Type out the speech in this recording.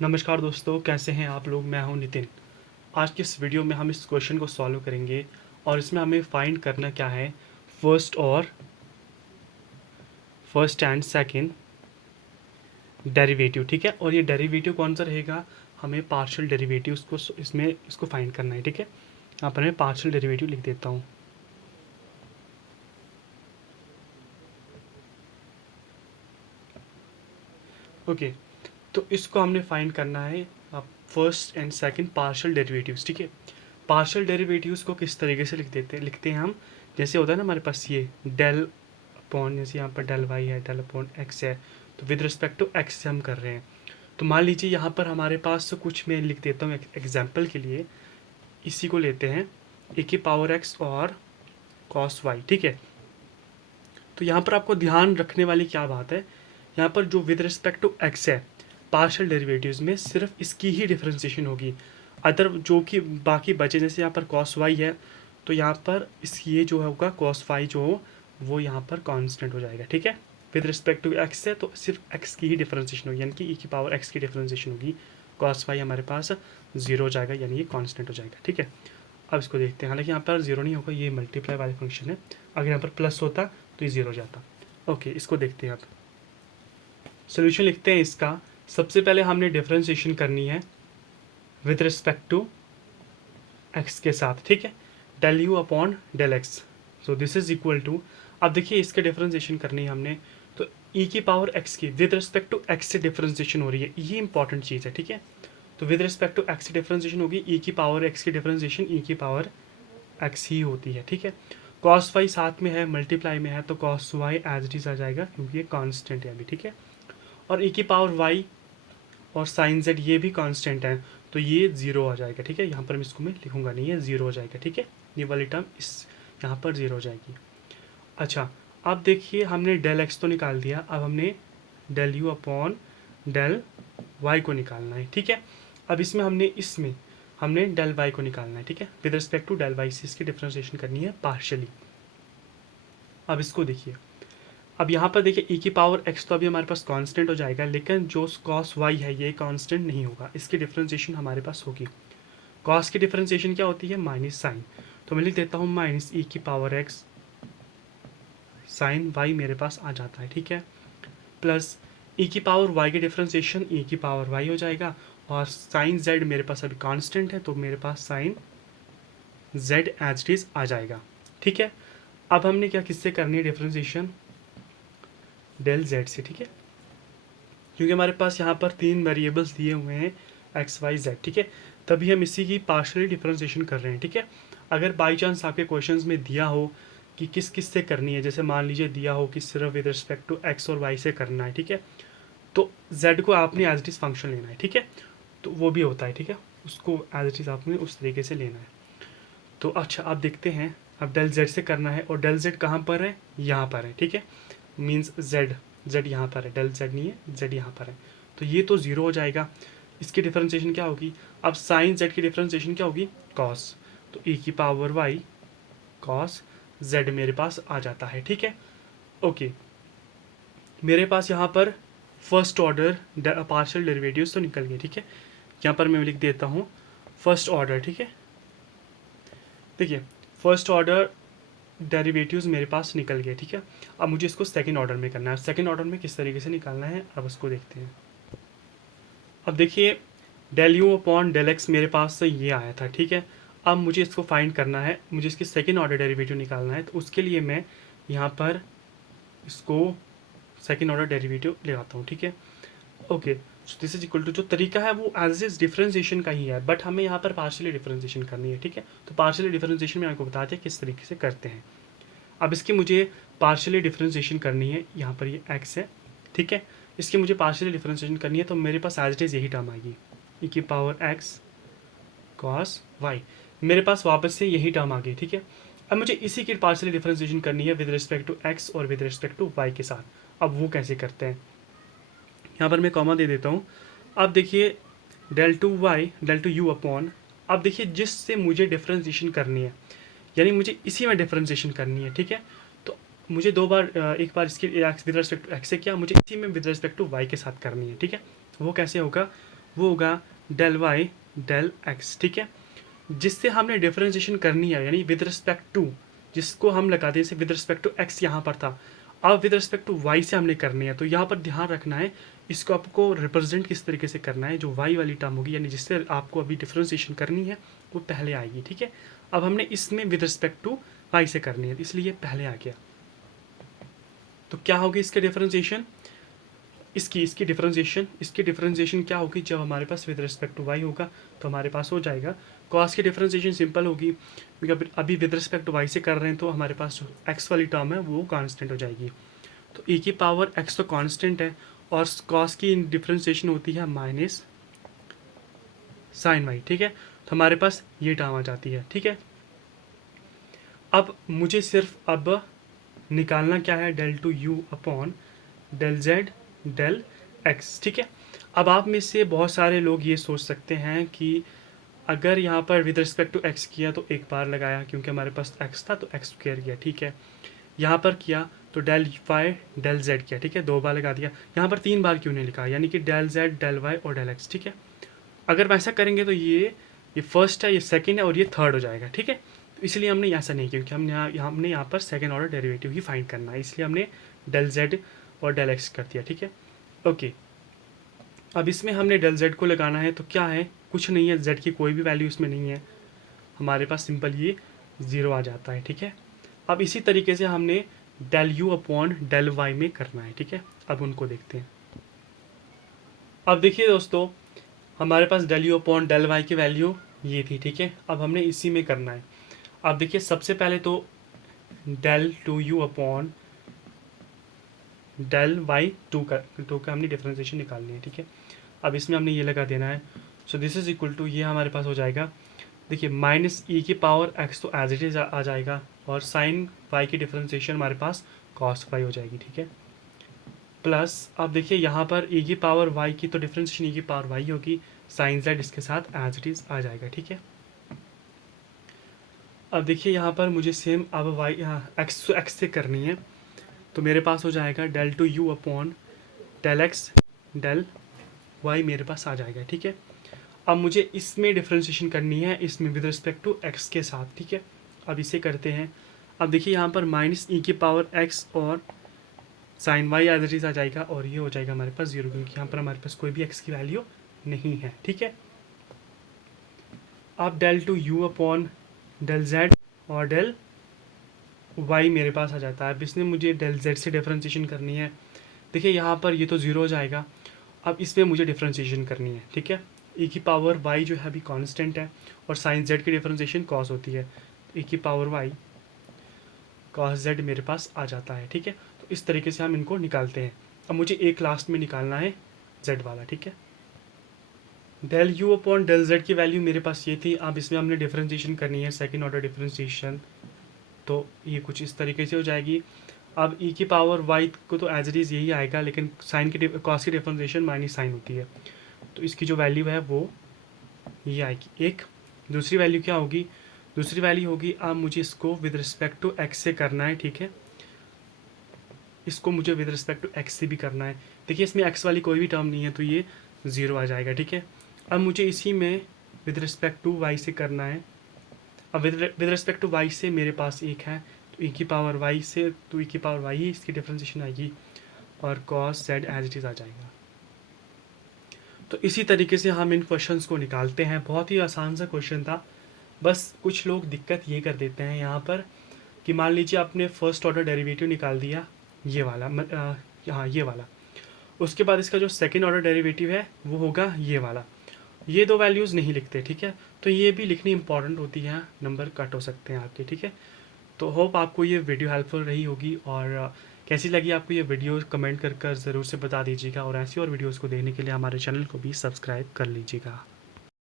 नमस्कार दोस्तों, कैसे हैं आप लोग। मैं हूं नितिन। आज के इस वीडियो में हम इस क्वेश्चन को सॉल्व करेंगे और इसमें हमें फाइंड करना क्या है, फर्स्ट एंड सेकंड डेरिवेटिव। ठीक है, और ये डेरिवेटिव कौन सा रहेगा, हमें पार्शियल डेरिवेटिव इसको फाइंड करना है। ठीक है, यहाँ पर मैं पार्शियल डेरिवेटिव लिख देता हूँ। ओके, तो इसको हमने फाइंड करना है first and second partial derivatives. ठीक है, पार्शियल डेरिवेटिव्स को किस तरीके से लिखते हैं हम, जैसे होता है ना हमारे पास ये डेल अपॉन, जैसे यहाँ पर डेल वाई है, डेल अपॉन एक्स है, तो विद रिस्पेक्ट टू एक्स से हम कर रहे हैं। तो मान लीजिए यहाँ पर हमारे पास कुछ मैं लिख देता हूँ एग्जाम्पल के लिए। इसी को लेते हैं ए की पावर एक्स और कॉस वाई। ठीक है, तो यहाँ पर आपको ध्यान रखने वाली क्या बात है, यहाँ पर जो विद रिस्पेक्ट टू एक्स है पार्शियल डेरिवेटिव्स में सिर्फ इसकी ही डिफ्रेंसिएशन होगी। अदर जो कि बाकी बचे, जैसे यहाँ पर कॉस वाई है, तो यहाँ पर इस ये जो होगा कॉस वाई जो हो वो यहाँ पर कांस्टेंट हो जाएगा। ठीक है, विद रिस्पेक्ट टू एक्स है तो सिर्फ एक्स की ही डिफ्रेंसिएशन होगी, यानी कि ई की पावर एक्स की डिफ्रेंसिएशन होगी। कॉस वाई हमारे पास जीरो हो जाएगा, यानी ये कांस्टेंट हो जाएगा। ठीक है, अब इसको देखते हैं। हालांकि यहाँ पर जीरो नहीं होगा, ये मल्टीप्लाई वाला फंक्शन है। अगर यहाँ पर प्लस होता तो ये जीरो हो जाता। ओके, इसको देखते हैं। अब सोल्यूशन लिखते हैं इसका। सबसे पहले हमने डिफरेंशिएशन करनी है विद रिस्पेक्ट टू एक्स के साथ। ठीक है, del u upon del x, so this is equal to, अब देखिए इसके डिफरेंशिएशन करनी है हमने, तो ई की पावर एक्स की विद रिस्पेक्ट टू एक्स से डिफरेंशिएशन हो रही है, ये इंपॉर्टेंट चीज़ है। ठीक है, तो विद रिस्पेक्ट टू एक्स से डिफरेंशिएशन होगी, ई की पावर एक्स की डिफरेंशिएशन ई की पावर एक्स ही होती है। ठीक है, कॉस वाई साथ में है, मल्टीप्लाई में है, तो cos y as it is आ जाएगा क्योंकि ये कांस्टेंट है अभी। ठीक है, और ई की पावर वाई और साइन जेड ये भी कांस्टेंट है, तो ये जीरो आ जाएगा। ठीक है, यहाँ पर मैं इसको मैं लिखूंगा नहीं है, जीरो हो जाएगा। ठीक है, ये वाली टर्म इस यहाँ पर जीरो हो जाएगी। अच्छा, अब देखिए हमने डेल एक्स तो निकाल दिया, अब हमने del u upon del y को निकालना है। ठीक है, अब इसमें हमने डेल वाई को निकालना है। ठीक है, with respect to del y से इसकी डिफ्रेंशिएशन करनी है पार्शियली। अब इसको देखिए, अब यहाँ पर देखिए ई की पावर एक्स तो अभी हमारे पास कांस्टेंट हो जाएगा, लेकिन जो कॉस वाई है ये कांस्टेंट नहीं होगा, इसकी डिफ्रेंशिएशन हमारे पास होगी। कॉस की डिफ्रेंशिएशन क्या होती है, माइनस साइन, तो मैं लिख देता हूँ माइनस ई की पावर एक्स साइन वाई मेरे पास आ जाता है। ठीक है, प्लस ई की पावर वाई की डिफ्रेंशिएशन ई की पावर वाई हो जाएगा, और साइन जेड मेरे पास अभी कांस्टेंट है, तो मेरे पास sine z as it is आ जाएगा। ठीक है, अब हमने क्या किससे करनी है डिफ्रेंशिएशन, डेल जेड से। ठीक है, क्योंकि हमारे पास यहाँ पर तीन वेरिएबल्स दिए हुए हैं एक्स वाई जेड। ठीक है, तभी हम इसी की पार्शियली डिफ्रेंशिएशन कर रहे हैं। ठीक है, अगर बाई चांस आपके क्वेश्चंस में दिया हो कि किस किस से करनी है, जैसे मान लीजिए दिया हो कि सिर्फ विद रिस्पेक्ट टू एक्स और वाई से करना है, ठीक है, तो जेड को आपने एज इट इज़ फंक्शन लेना है। ठीक है, तो वो भी होता है। ठीक है, उसको एज इट इज़ आपने उस तरीके से लेना है। तो अच्छा, आप देखते हैं, अब डेल जेड से करना है, और डेल जेड कहाँ पर है, यहाँ पर है। ठीक है, मीन्स जेड जेड यहाँ पर है, डेल जेड नहीं है, जेड यहाँ पर है, तो ये तो ज़ीरो हो जाएगा। इसकी डिफरेंशिएशन क्या होगी, अब साइन जेड की डिफरेंशिएशन क्या होगी, कॉस, तो ई की पावर वाई कॉस जेड मेरे पास आ जाता है। ठीक है, ओके, मेरे पास यहाँ पर फर्स्ट ऑर्डर पार्शियल डेरिवेटिव्स तो निकल गए। ठीक है, यहाँ पर मैं लिख देता हूँ फर्स्ट ऑर्डर। ठीक है, देखिए फर्स्ट ऑर्डर डेरिवेटिव्स मेरे पास निकल गए। ठीक है, अब मुझे इसको सेकंड ऑर्डर में करना है। सेकंड ऑर्डर में किस तरीके से निकालना है, अब उसको देखते हैं। अब देखिए del u upon del x मेरे पास से ये आया था। ठीक है, अब मुझे इसको फाइंड करना है, मुझे इसकी सेकंड ऑर्डर डेरिवेटिव निकालना है, तो उसके लिए मैं यहाँ पर इसको सेकंड ऑर्डर डेरिवेटिव लगाता हूँ। ठीक है, okay, this is equal to, जो तरीका है वो एज इज डिफरेंशिएशन का ही है, बट हमें यहाँ पर पार्शियली डिफरेंशिएशन करनी है। ठीक है, तो पार्शियली डिफरेंशिएशन में आपको बताते हैं किस तरीके से करते हैं। अब इसकी मुझे पार्शियली डिफरेंशिएशन करनी है, यहाँ पर ये एक्स है। ठीक है, इसकी मुझे पार्शियली डिफरेंशिएशन करनी है, तो मेरे पास एज इट इज़ यही टर्म आएगी, ई की पावर एक्स कॉस वाई, मेरे पास वापस से यही टर्म आ गई। ठीक है, अब मुझे इसी की पार्शियली डिफरेंशिएशन करनी है विद रिस्पेक्ट टू एक्स और विद रिस्पेक्ट टू वाई के साथ। अब वो कैसे करते हैं, यहाँ पर मैं कॉमा दे देता हूँ। अब देखिए del two y del two u upon, अब देखिए जिससे मुझे डिफरेंशिएशन करनी है, यानी मुझे इसी में डिफरेंशिएशन करनी है। ठीक है, तो मुझे दो बार, एक बार इसके विद रिस्पेक्ट टू एक्स से किया, मुझे इसी में विद रिस्पेक्ट टू वाई के साथ करनी है। ठीक है, वो कैसे होगा, वो होगा डेल वाई डेल एक्स, ठीक है। जिससे हमने डिफरेंशिएशन करनी है, यानी विद रिस्पेक्ट टू, जिसको हम लगाते हैं विद रिस्पेक्ट टू एक्स यहाँ पर था, अब विद रिस्पेक्ट टू वाई से हमने करनी है। तो यहाँ पर ध्यान रखना है इसको आपको रिप्रेजेंट किस तरीके से करना है। जो वाई वाली टर्म होगी, यानी जिससे आपको अभी डिफरेंशिएशन करनी है, वो पहले आएगी, ठीक है। अब हमने इसमें विद रिस्पेक्ट टू वाई से करनी है, इसलिए पहले आ गया। तो क्या होगी इसके डिफरेंशिएशन, इसकी डिफरेंशिएशन क्या होगी, जब हमारे पास विद रिस्पेक्ट टू वाई होगा तो हमारे पास हो जाएगा कॉस की डिफरेंशिएशन सिंपल होगी, क्योंकि अभी विद रिस्पेक्ट टू वाई से कर रहे हैं तो हमारे पास जो एक्स वाली टर्म है वो कांस्टेंट हो जाएगी। तो e की पावर x तो कांस्टेंट है, और कॉस की डिफरेंशिएशन होती है माइनस साइन वाई, ठीक है। तो हमारे पास ये टर्म आ जाती है, ठीक है। अब मुझे सिर्फ अब निकालना क्या है, del two u upon del z del x, ठीक है। अब आप में से बहुत सारे लोग ये सोच सकते हैं कि अगर यहाँ पर विद रिस्पेक्ट टू एक्स किया तो एक बार लगाया, क्योंकि हमारे पास एक्स था तो एक्स स्क्वायर किया, ठीक है। यहाँ पर किया तो डेल वाई डेल जेड किया, ठीक है, 2 बार लगा दिया। यहाँ पर 3 बार क्यों नहीं लिखा, यानी कि डेल जेड डेल वाई और डेल एक्स, ठीक है। अगर वैसा करेंगे तो ये फर्स्ट है, ये सेकंड है और ये थर्ड हो जाएगा, ठीक है। तो इसलिए हमने ऐसा नहीं किया, क्योंकि हमने यहाँ पर सेकंड ऑर्डर डेरिवेटिव ही फाइंड करना है, इसलिए हमने डेल जेड और डेल एक्स कर दिया, ठीक है। ओके, अब इसमें हमने डेल जेड को लगाना है, तो क्या है, कुछ नहीं है, जेड की कोई भी वैल्यू इसमें नहीं है, हमारे पास सिंपल ये 0 आ जाता है, ठीक है। अब इसी तरीके से हमने del u upon del y में करना है, ठीक है। अब उनको देखते हैं। अब देखिए दोस्तों, हमारे पास del u upon del y की वैल्यू ये थी, ठीक है। अब हमने इसी में करना है। अब देखिए सबसे पहले तो del two u upon del y two का हमने डिफरेंशिएशन निकालनी है, ठीक है। अब इसमें हमने ये लगा देना है, so this is equal to, ये हमारे पास हो जाएगा, देखिए माइनस ई की पावर एक्स तो एज इट इज़ आ जाएगा, और साइन वाई की डिफरेंशिएशन हमारे पास कॉस वाई हो जाएगी, ठीक है। प्लस अब देखिए यहाँ पर ई की पावर वाई की तो डिफरेंशिएशन ई की पावर वाई होगी, साइन जेड इसके साथ एज इट इज़ आ जाएगा, ठीक है। अब देखिए यहाँ पर मुझे सेम अब वाई एक्स से करनी है, तो मेरे पास हो जाएगा del two u upon del x del y मेरे पास आ जाएगा, ठीक है। अब मुझे इसमें डिफरेंशिएशन करनी है, इसमें विद रिस्पेक्ट टू एक्स के साथ, ठीक है। अब इसे करते हैं। अब देखिए यहाँ पर माइनस ई की पावर एक्स और sine y as it is आ जाएगा, और ये हो जाएगा हमारे पास 0, क्योंकि यहाँ पर हमारे पास कोई भी एक्स की वैल्यू नहीं है, ठीक है। अब del two u upon del z और डेल वाई मेरे पास आ जाता है। अब इसमें मुझे डेल जेड से डिफरेंशिएशन करनी है, देखिए यहाँ पर ये तो 0 हो जाएगा। अब इसमें मुझे डिफरेंशिएशन करनी है, ठीक है। ई की पावर वाई जो है अभी कांस्टेंट है, और साइन जेड की डिफरेंशिएशन कॉस होती है, ई की पावर वाई कॉस जेड मेरे पास आ जाता है, ठीक है। तो इस तरीके से हम इनको निकालते हैं। अब मुझे एक लास्ट में निकालना है जेड वाला, ठीक है। Del u upon del z की वैल्यू मेरे पास ये थी, अब इसमें हमने डिफरेंशिएशन करनी है, सेकेंड ऑर्डर डिफरेंशिएशन, तो ये कुछ इस तरीके से हो जाएगी। अब ई की पावर वाई को तो एज इट इज़ यही आएगा, लेकिन साइन की कॉस की डिफरेंशिएशन माइनस साइन होती है, तो इसकी जो वैल्यू है वो ये आएगी एक। दूसरी वैल्यू क्या होगी, दूसरी वैल्यू होगी, अब मुझे इसको विद रिस्पेक्ट टू एक्स से करना है, ठीक है। इसको मुझे विद रिस्पेक्ट टू एक्स से भी करना है, देखिए इसमें एक्स वाली कोई भी टर्म नहीं है, तो ये 0 आ जाएगा, ठीक है। अब मुझे इसी में विद रिस्पेक्ट टू वाई से करना है। अब विद रिस्पेक्ट टू वाई से मेरे पास एक है, तो ई की पावर वाई से तो ई की पावर वाई ही इसकी डिफरेंशिएशन आएगी, और cos z as it is आ जाएगा। तो इसी तरीके से हम इन क्वेश्चंस को निकालते हैं। बहुत ही आसान सा क्वेश्चन था, बस कुछ लोग दिक्कत ये कर देते हैं यहाँ पर कि मान लीजिए आपने फर्स्ट ऑर्डर डेरिवेटिव निकाल दिया, ये वाला हाँ ये वाला, उसके बाद इसका जो सेकेंड ऑर्डर डेरिवेटिव है वो होगा ये वाला, ये 2 वैल्यूज़ नहीं लिखते, ठीक है। तो ये भी लिखनी इंपॉर्टेंट होती है, नंबर कट हो सकते हैं आपके, ठीक है। तो होप आपको ये वीडियो हेल्पफुल रही होगी, और कैसी लगी आपको ये वीडियो कमेंट कर ज़रूर से बता दीजिएगा, और ऐसी और वीडियोज़ को देखने के लिए हमारे चैनल को भी सब्सक्राइब कर लीजिएगा।